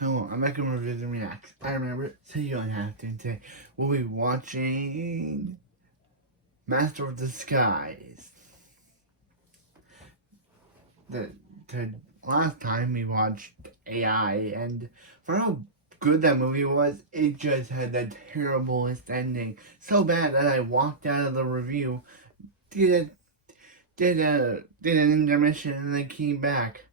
Hello, I'm making a review and react. I remember, so you don't have to today. We'll be watching Master of Disguise. The last time we watched AI, and for how good that movie was, it just had the terriblest ending. So bad that I walked out of the review, did an intermission, and then came back.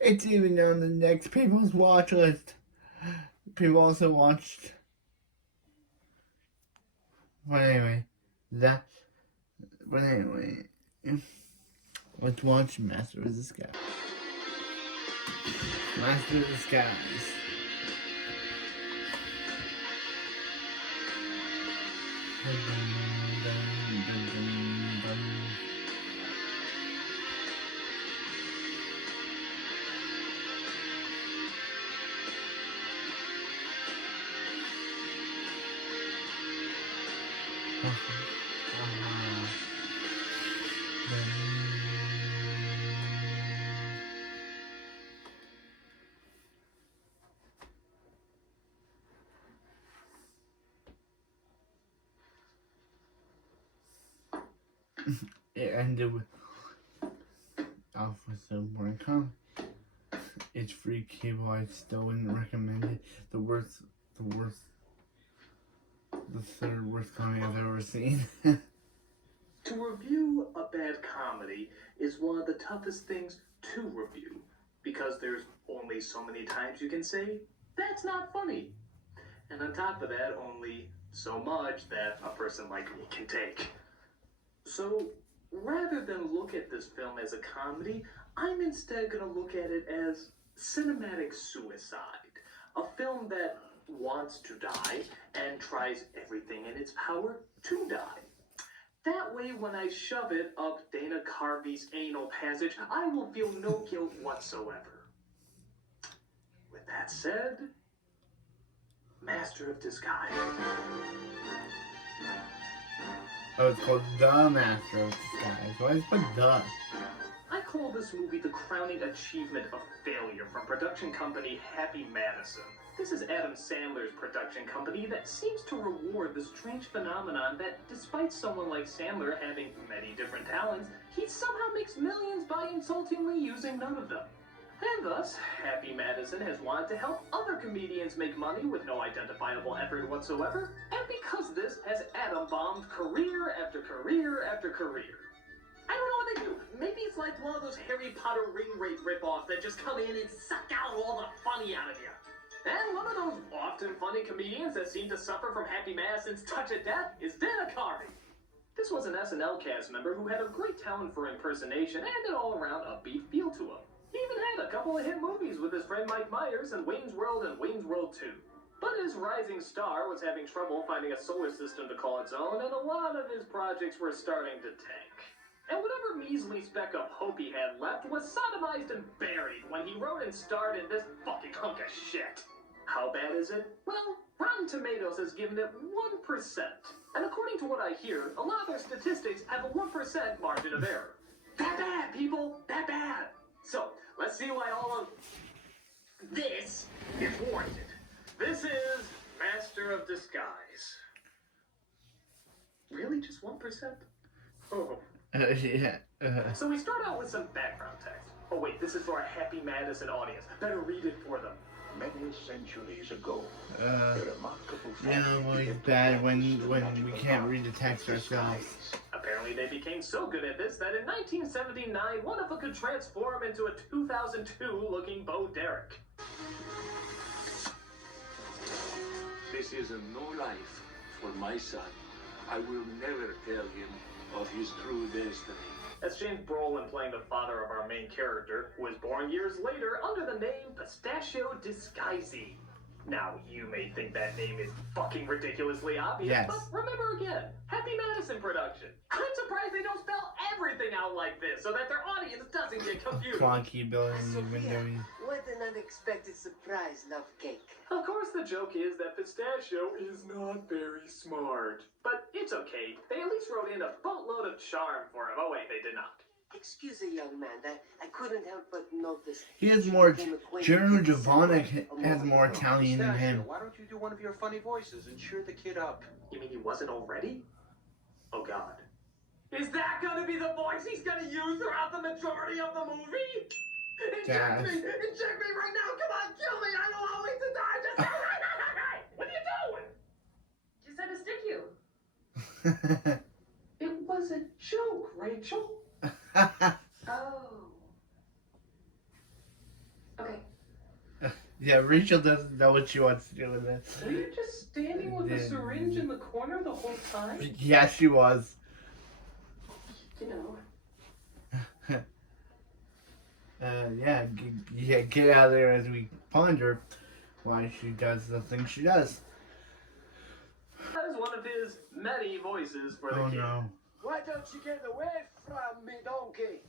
It's even on the next people's watch list. People also watched. But anyway, that. But anyway, let's watch Master of Disguise. Master of Disguise. It ended with off with some boring comment. It's free cable. I still wouldn't recommend it. The third worst comedy I've ever seen. To review a bad comedy is one of the toughest things to review because there's only so many times you can say, that's not funny. And on top of that, only so much that a person like me can take. So rather than look at this film as a comedy, I'm instead going to look at it as cinematic suicide. A film that wants to die and tries everything in its power to die. That way, when I shove it up Dana Carvey's anal passage, I will feel no guilt whatsoever. With that said, Master of Disguise. Oh, it's called The Master of Disguise. Why is it put the? I call this movie the crowning achievement of failure from production company Happy Madison. This is Adam Sandler's production company that seems to reward the strange phenomenon that despite someone like Sandler having many different talents, he somehow makes millions by insultingly using none of them. And thus, Happy Madison has wanted to help other comedians make money with no identifiable effort whatsoever, and because this has Adam bombed career after career after career. I don't know what they do. Maybe it's like one of those Harry Potter ring rape ripoffs that just come in and suck out all the funny out of you. And one of those often funny comedians that seem to suffer from Happy Madison's touch of death is Dana Carvey. This was an SNL cast member who had a great talent for impersonation and an all-around upbeat feel to him. He even had a couple of hit movies with his friend Mike Myers in Wayne's World and Wayne's World 2. But his rising star was having trouble finding a solar system to call its own, and a lot of his projects were starting to tank. And whatever measly speck of hope he had left was sodomized and buried when he wrote and starred in this fucking hunk of shit. How bad is it? Well, Rotten Tomatoes has given it 1%. And according to what I hear, a lot of their statistics have a 1% margin of error. That bad, people! That bad! So, let's see why all of this is warranted. This is Master of Disguise. Really? Just 1%? Oh. Yeah. So we start out with some background text. Oh wait, this is for a Happy Madison audience. Better read it for them. Many centuries ago, Well, it's bad when we can't read the text ourselves. Apparently they became so good at this that in 1979, one of them could transform into a 2002 looking Bo Derek. This is a no life for my son. I will never tell him of his true destiny. That's James Brolin playing the father of our main character, who was born years later under the name Pistachio Disguisey. Now, you may think that name is fucking ridiculously obvious, yes. But remember again, Happy Madison production. I'm surprised they don't spell everything out like this so that their audience doesn't get confused. Clunky building windows. What an unexpected surprise, love cake. Of course, the joke is that Pistachio is not very smart. But it's okay. They at least wrote in a boatload of charm for him. Oh wait, they did not. Excuse a young man, I couldn't help but notice. He has you more. became acquainted General with Javonic Samuel has more Italian than Pistachio, him. why don't you do one of your funny voices and cheer the kid up? You mean he wasn't already? Oh God. Is that gonna be the voice he's gonna use throughout the majority of the movie? Inject me! Inject me right now! Come on, kill me! I don't want to wait to die! Just what are you doing? Just had to stick you. It was a joke, Rachel. Oh. Okay. Yeah, Rachel doesn't know what she wants to do with this. Were you just standing with a syringe in the corner the whole time? Yeah, she was. You know. Get out of there as we ponder why she does the things she does. That is one of his many voices for the Oh kid. no. Why don't you get away from me, donkey?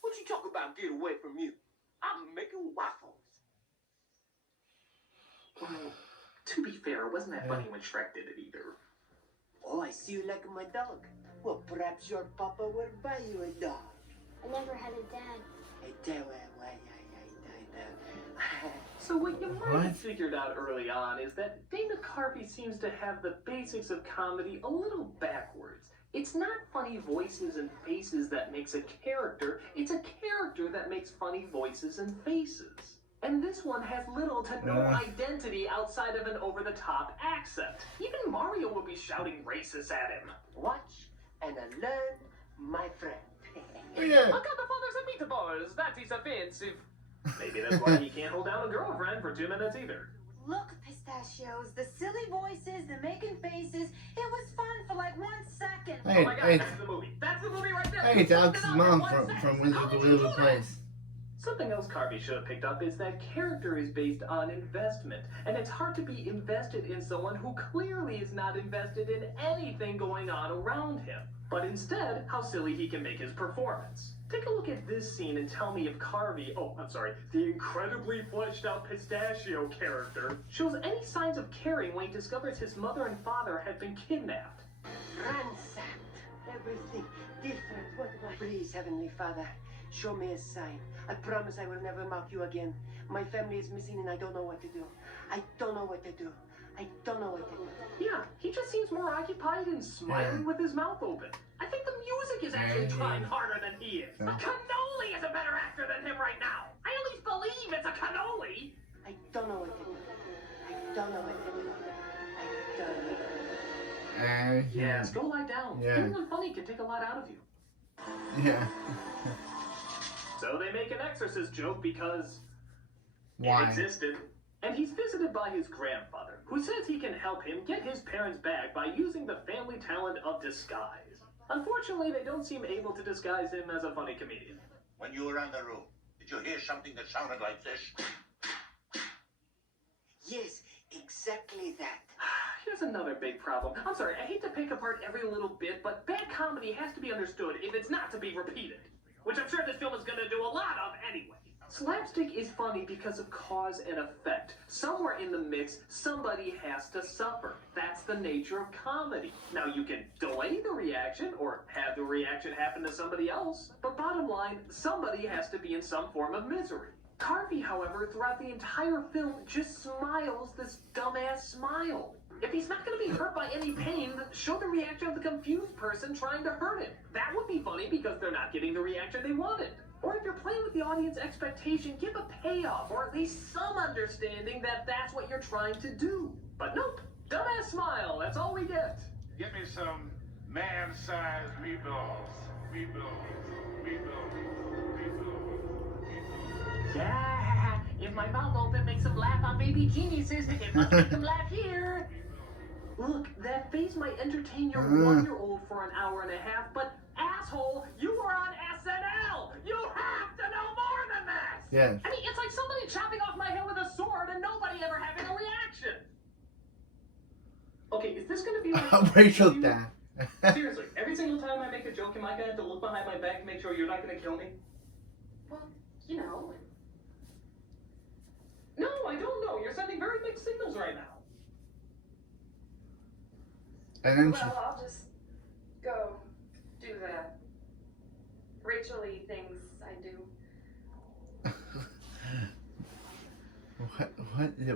What you talk about get away from you? I'm making waffles. Well, to be fair, it wasn't that funny when Shrek did it either. Oh, I see you like my dog. Well, perhaps your papa will buy you a dog. I never had a dad. A dog, So what you might What? have figured out early on is that Dana Carvey seems to have the basics of comedy a little backwards. It's not funny voices and faces that makes a character, it's a character that makes funny voices and faces. And this one has little to no identity outside of an over-the-top accent. Even Mario will be shouting racist at him. Watch and learn, my friend. Yeah. I got the fathers and meatballs, that is offensive. Maybe that's why he can't hold down a girlfriend for 2 minutes either. Look, Pistachios, the silly voices, the making faces, it was fun for like 1 second. Hey, Oh my God, hey, that's the movie. That's the movie right there. hey, it's You summed Alex's it up in mom 1 from sentence. Wizard How of the did you Waverly do that? Place. Something else Carvey should have picked up is that character is based on investment, and it's hard to be invested in someone who clearly is not invested in anything going on around him, but instead how silly he can make his performance. Take a look at this scene and tell me if Carvey, the incredibly fleshed out Pistachio character, shows any signs of caring when he discovers his mother and father have been kidnapped. Ransacked. Everything different. What? Please, Heavenly Father, show me a sign. I promise I will never mock you again. My family is missing and I don't know what to do. I don't know what to do. I don't know what to do. Yeah, he just seems more occupied and smiling with his mouth open. I think the music is actually trying harder than he is. A cannoli is a better actor than him right now. I at least believe it's a cannoli. I don't know what to do. I don't know what to do. I don't know. Yes, go lie down. Yeah. Being unfunny can take a lot out of you. Yeah. So they make an exorcist joke because it Why? existed. And he's visited by his grandfather, who says he can help him get his parents back by using the family talent of disguise. Unfortunately, they don't seem able to disguise him as a funny comedian. When you were in the room, did you hear something that sounded like this? Yes, exactly that. Here's another big problem. I'm sorry, I hate to pick apart every little bit, but bad comedy has to be understood if it's not to be repeated. Which I'm sure this film is gonna do a lot of anyway. Slapstick is funny because of cause and effect. Somewhere in the mix, somebody has to suffer. That's the nature of comedy. Now, you can delay the reaction or have the reaction happen to somebody else, but bottom line, somebody has to be in some form of misery. Carvey, however, throughout the entire film, just smiles this dumbass smile. If he's not going to be hurt by any pain, then show the reaction of the confused person trying to hurt him. That would be funny because they're not getting the reaction they wanted. Or if you're playing with the audience expectation, give a payoff or at least some understanding that that's what you're trying to do. But nope, dumbass smile, that's all we get. Get me some man-sized meatballs. Meatballs. Yeah, if my mouth open makes them laugh on Baby Geniuses, it must make them laugh here. Look, that face might entertain your 1-year-old for an hour and a half, but asshole, you were on SNL! You have to know more than this! Yes. I mean, it's like somebody chopping off my head with a sword and nobody ever having a reaction. Okay, is this gonna be like... Rachel that. Seriously, every single time I make a joke, am I gonna have to look behind my back and make sure you're not gonna kill me? Well, you know. No, I don't know. You're sending very mixed signals right now. And then Well, I'll just go do that. Rachel-y things I do.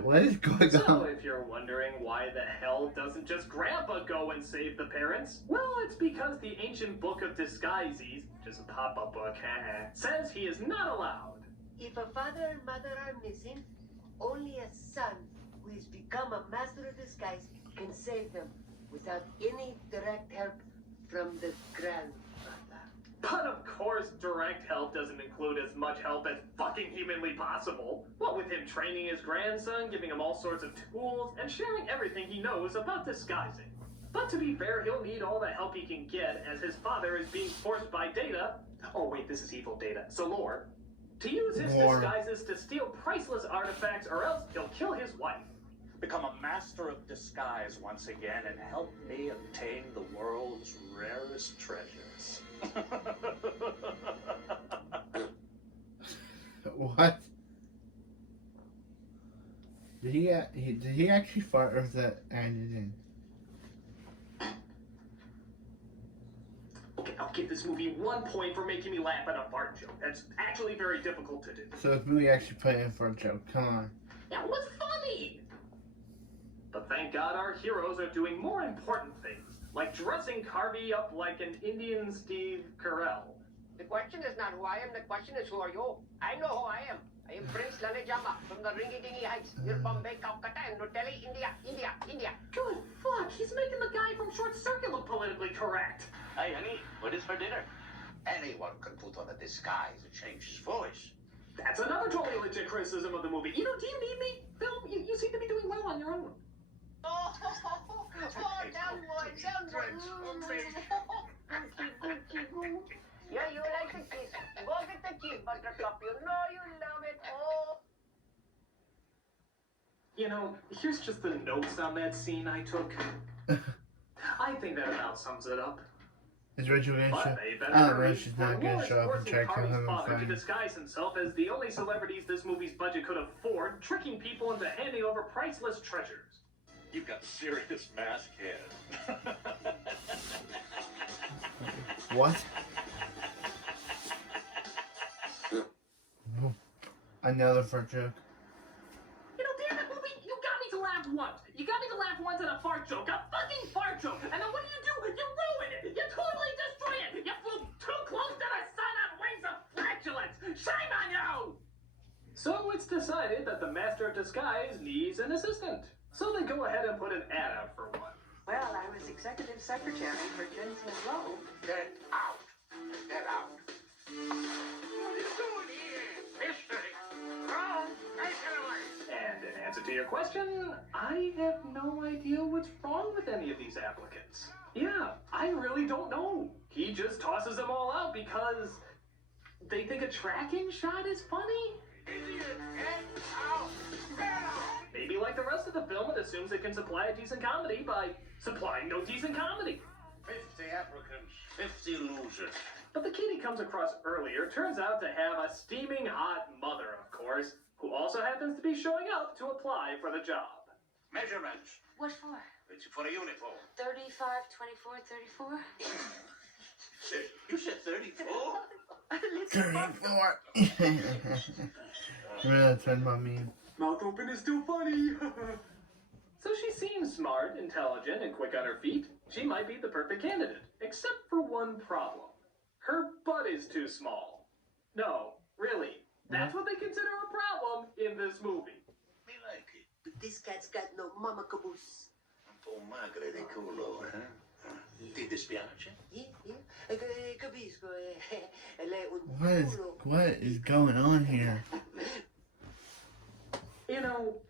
What is going So, on? if you're wondering why the hell doesn't just Grandpa go and save the parents, well, it's because the ancient book of disguises, which is a pop-up book, says he is not allowed. If a father and mother are missing, only a son who has become a master of disguise can save them without any direct help from the grandfather. But of course, direct help doesn't include as much help as fucking humanly possible. What with him training his grandson, giving him all sorts of tools, and sharing everything he knows about disguising. But to be fair, he'll need all the help he can get, as his father is being forced by Data. Oh wait, this is evil Data. So Lore. To use his disguises to steal priceless artifacts, or else he'll kill his wife. Become a master of disguise once again and help me obtain the world's rarest treasures. What? Did he actually fart, or was that added in? Okay, I'll give this movie 1 point for making me laugh at a fart joke. That's actually very difficult to do. So this movie actually put in for a joke. Come on. That was funny! But thank God our heroes are doing more important things, like dressing Carvey up like an Indian Steve Carell. The question is not who I am, the question is who are you? I know who I am. I am Prince Lanejama from the Ringy-Dingy Heights, near Bombay, Calcutta, and New Delhi, India. Good fuck, he's making the guy from Short Circuit look politically correct. Hey, honey, what is for dinner? Anyone can put on a disguise and change his voice. That's another totally legit criticism of the movie. Do you need me, Phil? You seem to be doing well on your own. Oh, down one. Yeah, you like the kiss. Go get the key, Buttercup. You know you love it. Oh. You know, here's just the notes on that scene I took. I think that about sums it up. Is Rachel gonna But show? they better I don't know. hurry. She's not For gonna Lawrence show up and forcing try to kill Carvey's him and father to find. disguise himself as the only celebrities this movie's budget could afford, tricking people into handing over priceless treasures. You've got serious mask head. What? Another fart joke. You know, damn it, movie, you got me to laugh once. You got me to laugh once at a fart joke, a fucking fart joke. And then what do? You ruin it. You totally destroy it. You flew too close to the sun on wings of flatulence. Shame on you! So it's decided that the Master of Disguise needs an assistant. So they go ahead and put an ad out for one. Well, I was executive secretary for Jensen Rowe. Get out! Get out! What are you doing here? Mystery! Wrong! Take it away! And in answer to your question, I have no idea what's wrong with any of these applicants. Yeah, I really don't know. He just tosses them all out because they think a tracking shot is funny? Idiot! Get out! Get out! Maybe like the rest of the film, it assumes it can supply a decent comedy by supplying no decent comedy. 50 applicants, 50 losers. But the kid he comes across earlier turns out to have a steaming hot mother, of course, who also happens to be showing up to apply for the job. Measurements. What for? It's for a uniform. 35, 24, 34? You said 34? 34. Remember that friend about me? Mouth open is still funny. So she seems smart, intelligent, and quick on her feet. She might be the perfect candidate, except for one problem. Her butt is too small. No, really. That's what they consider a problem in this movie. Me like it. But this cat's got no mama caboose. Un po' magre di culo, eh? Ti dispiace? Capisco. Lei è un culo. What is going on here? You know,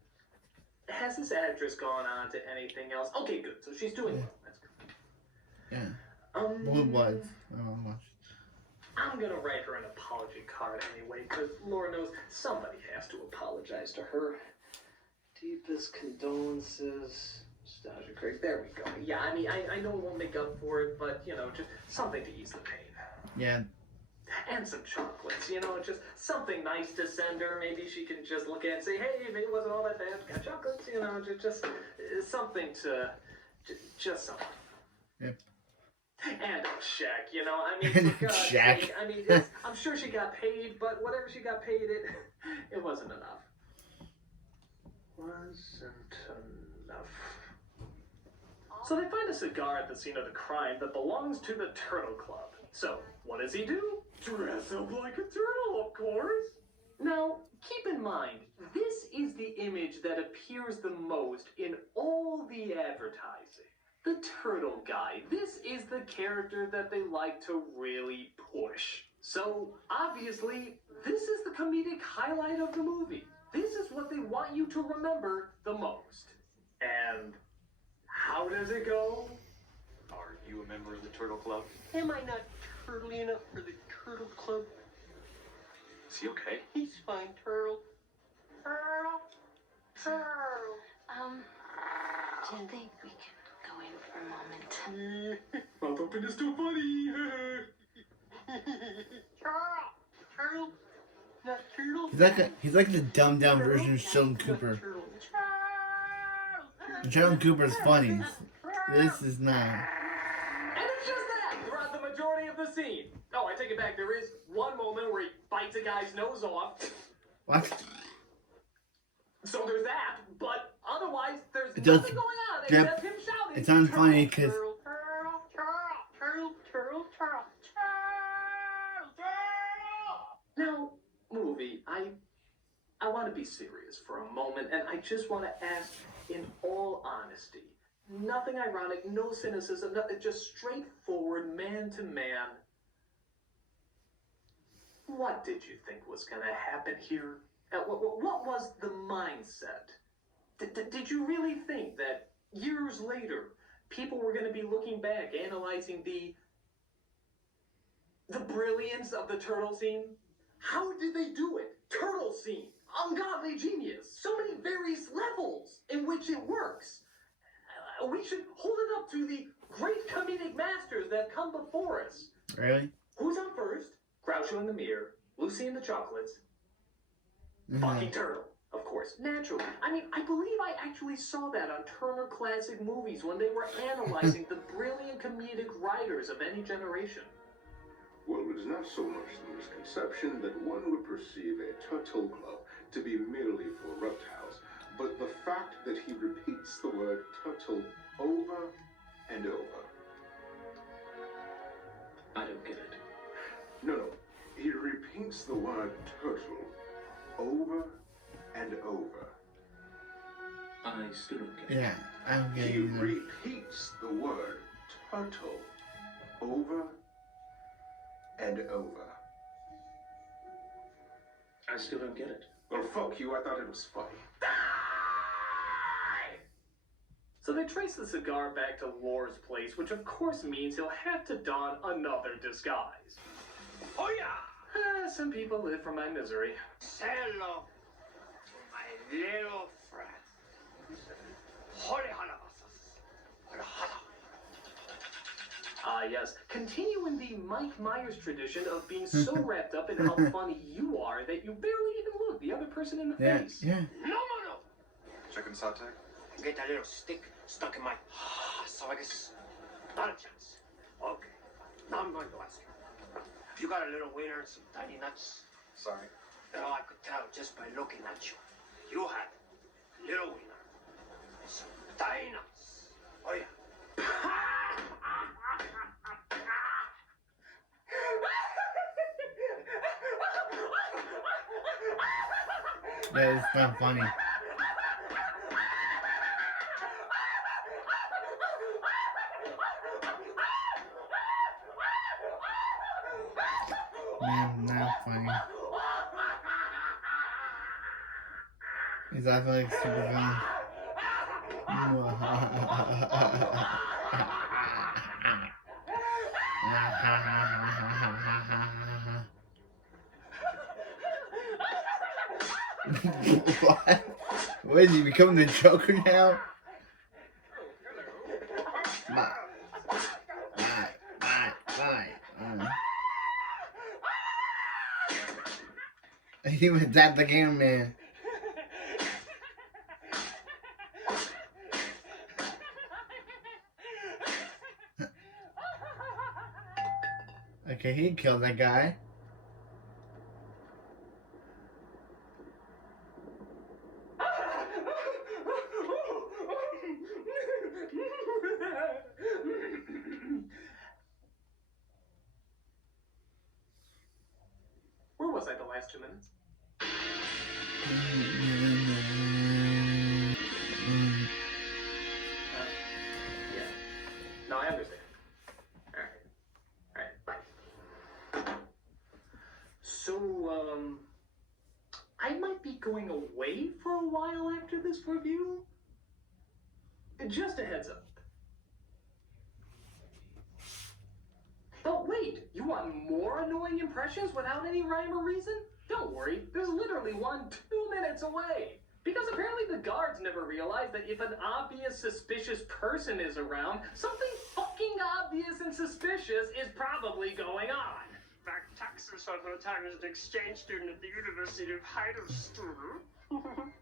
has this actress gone on to anything else? Okay, good. So she's doing well. That's good. Yeah. What was? Oh, much. I'm gonna write her an apology card anyway, because Lord knows somebody has to apologize to her. Deepest condolences, Stasia Craig. There we go. Yeah, I mean, I know it won't make up for it, but, you know, just something to ease the pain. Yeah. And some chocolates, you know, just something nice to send her. Maybe she can just look at it and say, hey, maybe it wasn't all that bad. Got chocolates, you know, just something to, just something. Yep. And a check, you know. I mean, And for a God's check. sake, I mean, I'm sure she got paid, but whatever she got paid, it wasn't enough. Wasn't enough. So they find a cigar at the scene of the crime that belongs to the Turtle Club. So, what does he do? Dress up like a turtle, of course. Now, keep in mind, this is the image that appears the most in all the advertising. The turtle guy. This is the character that they like to really push. So, obviously, this is the comedic highlight of the movie. This is what they want you to remember the most. And how does it go? Are you a member of the Turtle Club? Am I not turtly enough for the Turtle Club? Is he okay? He's fine, Turtle. Turtle. Turtle. Do you think we can go in for a moment? Well, don't think it's too funny. Turtle. Turtle. Not turtle. He's like the dumbed down version of Sheldon Cooper. Turtle. Sheldon Cooper's funny. This is not. And it's just that throughout the majority of the scene. Oh, I take it back. There is one moment where he bites a guy's nose off. What? So there's that. But otherwise, there's It nothing does- going on Yep. except him shouting. It's unfunny because Turtle. Turtle. Turtle. Turtle. Turtle. Now, movie, I want to be serious for a moment, and I just want to ask, in all honesty, nothing ironic, no cynicism, nothing, just straightforward, man to man. What did you think was going to happen here? What was the mindset? Did you really think that years later, people were going to be looking back, analyzing the brilliance of the turtle scene? How did they do it? Turtle scene. Ungodly genius. So many various levels in which it works. We should hold it up to the great comedic masters that come before us. really. Who's on first? Groucho in the mirror, Lucy in the chocolates, Fucking Turtle, of course, naturally. I mean, I believe I actually saw that on Turner Classic Movies when they were analyzing the brilliant comedic writers of any generation. Well, it is not so much the misconception that one would perceive a turtle club to be merely for reptiles, but the fact that he repeats the word turtle over and over. I don't get it. No, he repeats the word turtle over and over. I still don't get it. Yeah, I don't get it He either. repeats the word turtle over and over. I still don't get it. Well, fuck you, I thought it was funny. So they trace the cigar back to Lore's place, which of course means he'll have to don another disguise. Oh yeah! Some people live for my misery. Say hello to my little friend. Holy Hanabasas. Yes. Continuing the Mike Myers tradition of being so wrapped up in how funny you are that you barely even look the other person in the Yeah, face. yeah. No. Chicken satay? Get a little stick stuck in my esophagus. Not a chance. Okay. Now I'm going to ask you. You got a little wiener and some tiny nuts? Sorry. You know, I could tell just by looking at you. You had little wiener and some tiny nuts. Oh yeah. That is not funny. Man, not funny. He's laughing like super funny. What? What is he becoming the Joker now? Bye. He was at the cameraman. Okay, he killed that guy. Where was I the last 2 minutes? Yeah. No, I understand. Alright, bye. So, I might be going away for a while after this review. Just a heads up. But wait, you want more annoying impressions without any rhyme or reason? Don't worry, there's literally one 2 minutes away. Because apparently the guards never realized that if an obvious suspicious person is around, something fucking obvious and suspicious is probably going on. Back taxes for her time as an exchange student at the University of Heidelberg.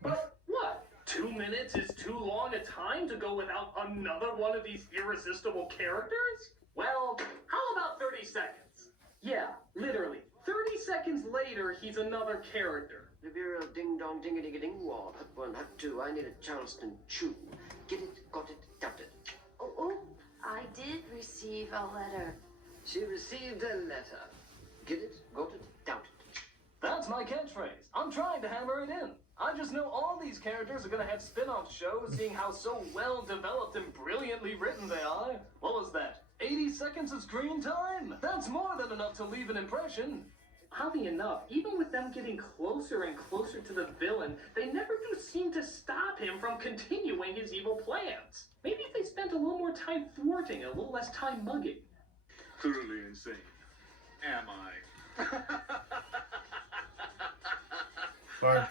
But what? 2 minutes is too long a time to go without another one of these irresistible characters? Well, how about 30 seconds? Yeah, literally. 30 seconds later, he's another character. The Bureau ding dong ding ding wall. Hut 1, hut 2. I need a Charleston chew. Get it, got it, got it. Oh, I did receive a letter. She received a letter. Get it, got it, doubt it. That's my catchphrase. I'm trying to hammer it in. I just know all these characters are gonna have spin-off shows, seeing how so well developed and brilliantly written they are. What was that? 80 seconds of screen time? That's more than enough to leave an impression. Oddly enough, even with them getting closer and closer to the villain, they never do seem to stop him from continuing his evil plans. Maybe if they spent a little more time thwarting and a little less time mugging. Truly insane. Am I? Fuck.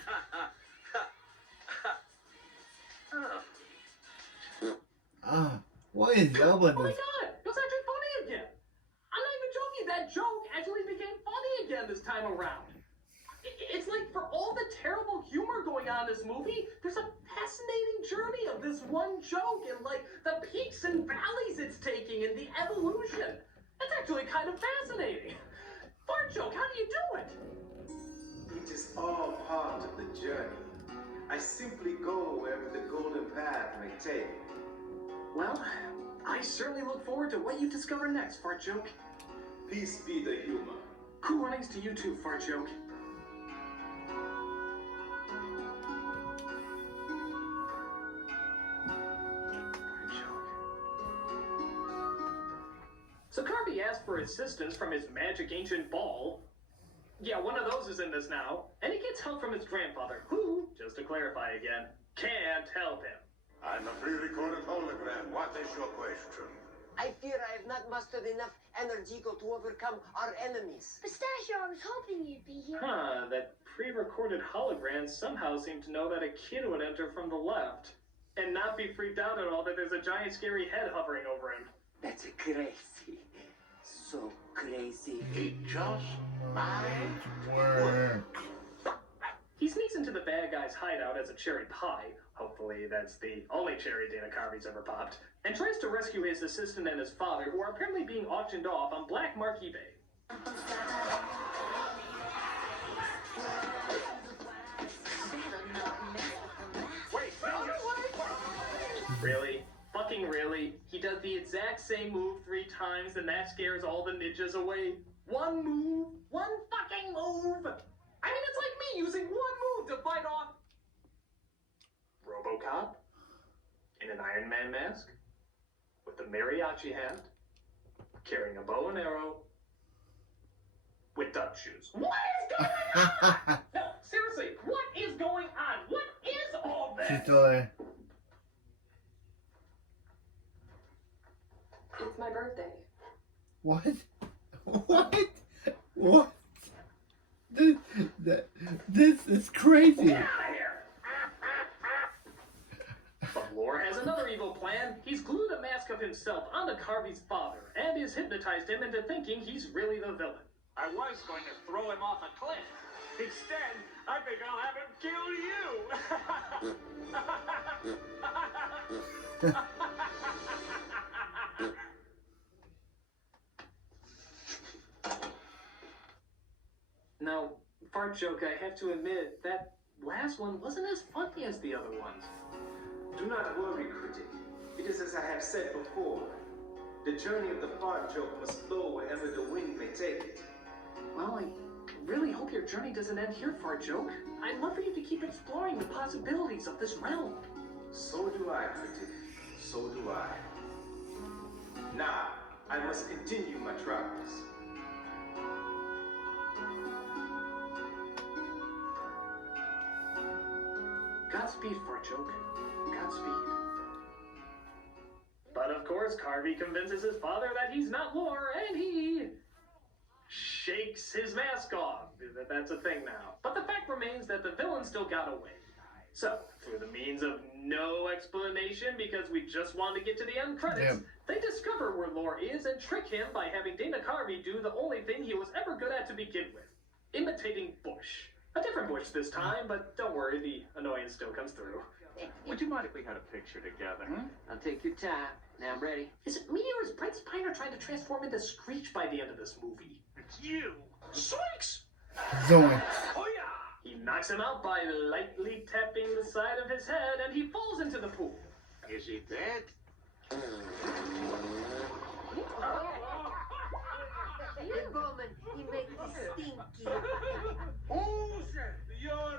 What is up with Oh my this? god, it was actually funny again. I'm not even joking, that joke actually became funny again this time around. It's like for all the terrible humor going on in this movie, there's a fascinating journey of this one joke and like the peaks and valleys it's taking and the evolution. It's actually kind of fascinating. Fart joke, how do you do it? It is all part of the journey. I simply go wherever the golden path may take. Well, I certainly look forward to what you discover next, Fart Joke. Peace be the humor. Cool runnings to you too, Fart Joke. Fart Joke. So Carvey asked for assistance from his magic ancient ball. Yeah, one of those is in this now. And he gets help from his grandfather, who, just to clarify again, can't help him. I'm a pre-recorded hologram. What is your question? I fear I have not mustered enough energy to overcome our enemies. Pistachio, I was hoping you'd be here. Huh, that pre-recorded hologram somehow seemed to know that a kid would enter from the left. And not be freaked out at all that there's a giant scary head hovering over him. That's crazy. So crazy. It just might Work. He sneaks into the bad guy's hideout as a cherry pie. Hopefully that's the only cherry Dana Carvey's ever popped. And tries to rescue his assistant and his father, who are apparently being auctioned off on Black Mark eBay. Really? Fucking really? He does the exact same move 3 times and that scares all the ninjas away? One move? One fucking move? I mean, it's like me using one move to fight off RoboCop in an Iron Man mask with a mariachi hat, carrying a bow and arrow, with Dutch shoes. What is going on? No, seriously, what is going on? What is all this? She's still there. It's my birthday. What? What? What? This is crazy. Get out of here! But Lore has another evil plan. He's glued a mask of himself onto Carvey's father and has hypnotized him into thinking he's really the villain. I was going to throw him off a cliff. Instead, I think I'll have him kill you. Fart joke, I have to admit, that last one wasn't as funny as the other ones. Do not worry, critic. It is as I have said before. The journey of the fart joke must flow wherever the wind may take it. Well, I really hope your journey doesn't end here, Fart joke. I'd love for you to keep exploring the possibilities of this realm. So do I, critic. So do I. Now, I must continue my travels. Godspeed, Fart joke. Godspeed. But of course, Carvey convinces his father that he's not Lore, and he shakes his mask off. That's a thing now. But the fact remains that the villain still got away. So, through the means of no explanation, because we just want to get to the end credits, they discover where Lore is and trick him by having Dana Carvey do the only thing he was ever good at to begin with: imitating Bush. A different Bush this time, but don't worry, the annoyance still comes through. Would you mind if we had a picture together? I'll take your time. Now I'm ready. Is it me or is Brent Spiner trying to transform into Screech by the end of this movie? It's you! Zoinks! Zoinks. Oh yeah! He knocks him out by lightly tapping the side of his head, and he falls into the pool. Is he dead? Hey, Bowman, he makes me stinky. Who's your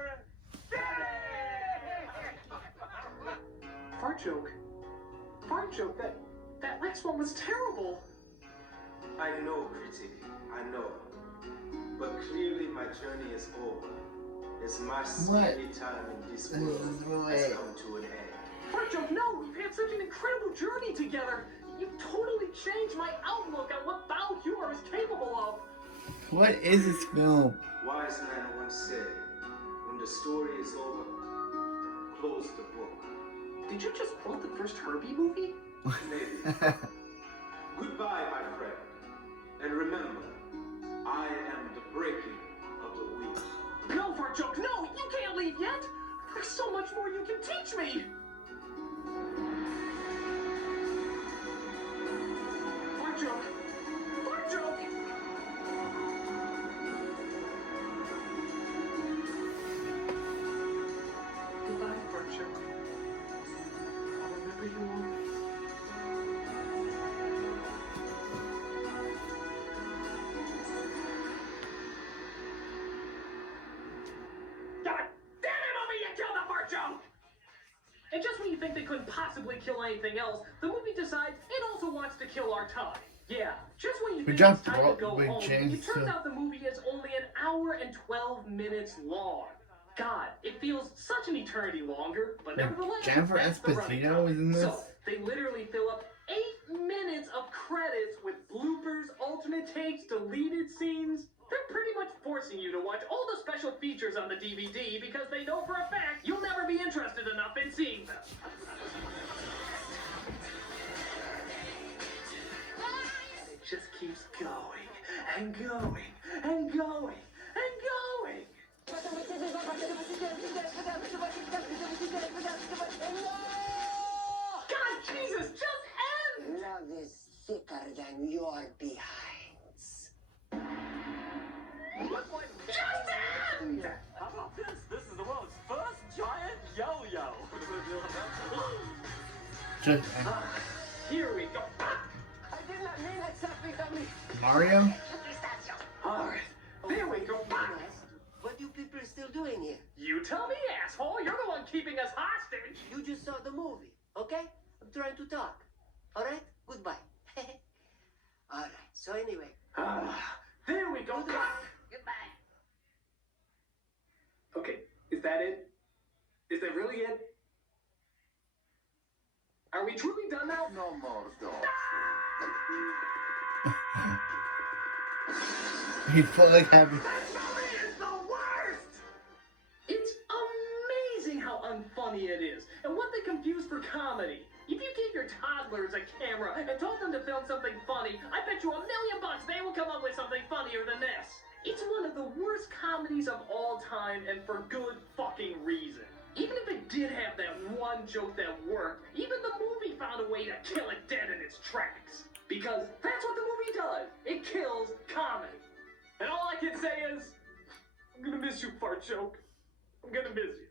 Fart joke. Fart joke. That last one was terrible. I know, critic. I know. But clearly my journey is over. As my scary time in this world has come to an end. Fart joke, no! We've had such an incredible journey together. You've totally changed my outlook on what foul humor is capable of. What is this film? Wise man once said, when the story is over, close the book. Did you just quote the first Herbie movie? Maybe. Goodbye, my friend. And remember, I am the breaking of the wheel. No, Fart joke, no! You can't leave yet! There's so much more you can teach me! Fart joke! Fart joke! Goodbye, Fart joke. I'll remember you always. God damn it, movie! You killed the Fart joke! And just when you think they couldn't possibly kill anything else, the movie decides it also wants to kill our time. Yeah, just when you think it's time to go home, it turns out the movie is only an hour and 12 minutes long. God, it feels such an eternity longer, but nevertheless, Jennifer that's the running Esposito time. is in this? So, they literally fill up 8 minutes of credits with bloopers, alternate takes, deleted scenes. They're pretty much forcing you to watch all the special features on the DVD because they know for a fact you'll never be interested enough in seeing them. And it just keeps going and going and going and going. God, Jesus, just end! Love is thicker than your behinds. Just end! How about this? This is the world's first giant yo-yo. Just Here we go. I did not mean exactly, dummy. Mario? Alright, there we go. What you people still doing here? You tell me, asshole. You're the one keeping us hostage. You just saw the movie, okay? I'm trying to talk. All right? Goodbye. All right. So anyway. There we go. Goodbye. Okay, is that it? Is that really it? Are we truly done now? No more dogs. He's fully happy. That movie is the worst! It's amazing how unfunny it is, and what they confuse for comedy. If you gave your toddlers a camera and told them to film something funny, I bet you $1 million they will come up with something funnier than this. It's one of the worst comedies of all time, and for good fucking reason. Even if it did have that one joke that worked, even the movie found a way to kill it dead in its tracks. Because that's what the movie does. It kills comedy. And all I can say is, I'm gonna miss you, fart joke. I'm gonna miss you.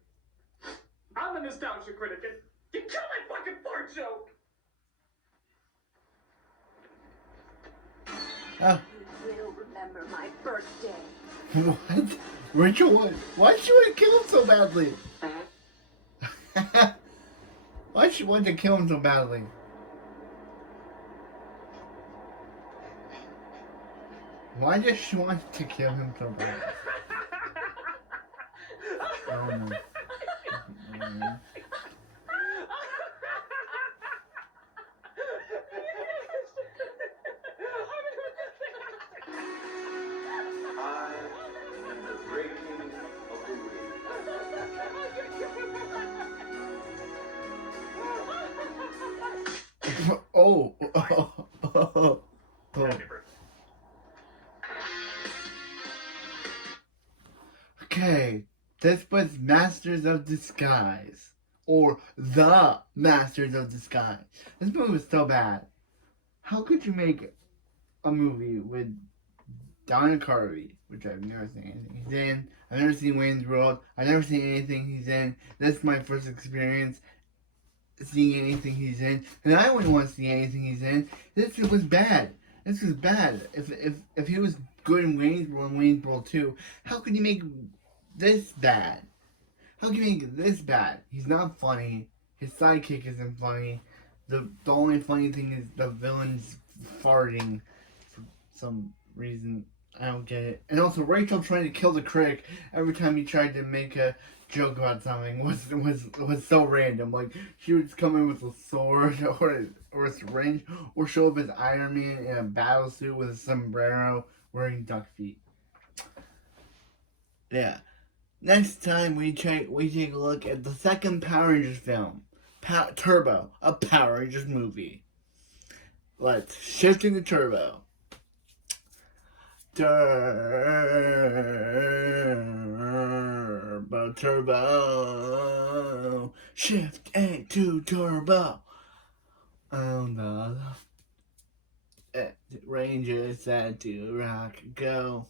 I'm a nostalgia critic, and you killed my fucking fart joke! Oh. You will remember my birthday. What? Rachel, why'd she want to kill him so badly? Why'd she want to kill him so badly? Why does she want to kill him so badly? Oh no. I am the breaking of the wind. Oh. Happy birthday. Okay, this was Masters of Disguise. Or The Masters of Disguise. This movie was so bad. How could you make a movie with Donna Carvey, which I've never seen anything he's in. I've never seen Wayne's World. I've never seen anything he's in. This is my first experience seeing anything he's in. And I wouldn't want to see anything he's in. This was bad. This was bad. If he was good in Wayne's World and Wayne's World 2, how could you make this bad? How can you make this bad? He's not funny. His sidekick isn't funny. The only funny thing is the villain's farting for some reason. I don't get it. And also Rachel trying to kill the critic every time he tried to make a joke about something was so random. Like she would come in with a sword or a syringe or show up as Iron Man in a battle suit with a sombrero wearing duck feet. Yeah. Next time we take a look at the second Power Rangers film, Turbo, a Power Rangers movie. Let's shift into Turbo. Turbo, shift into Turbo. On the Rangers said to rock, go.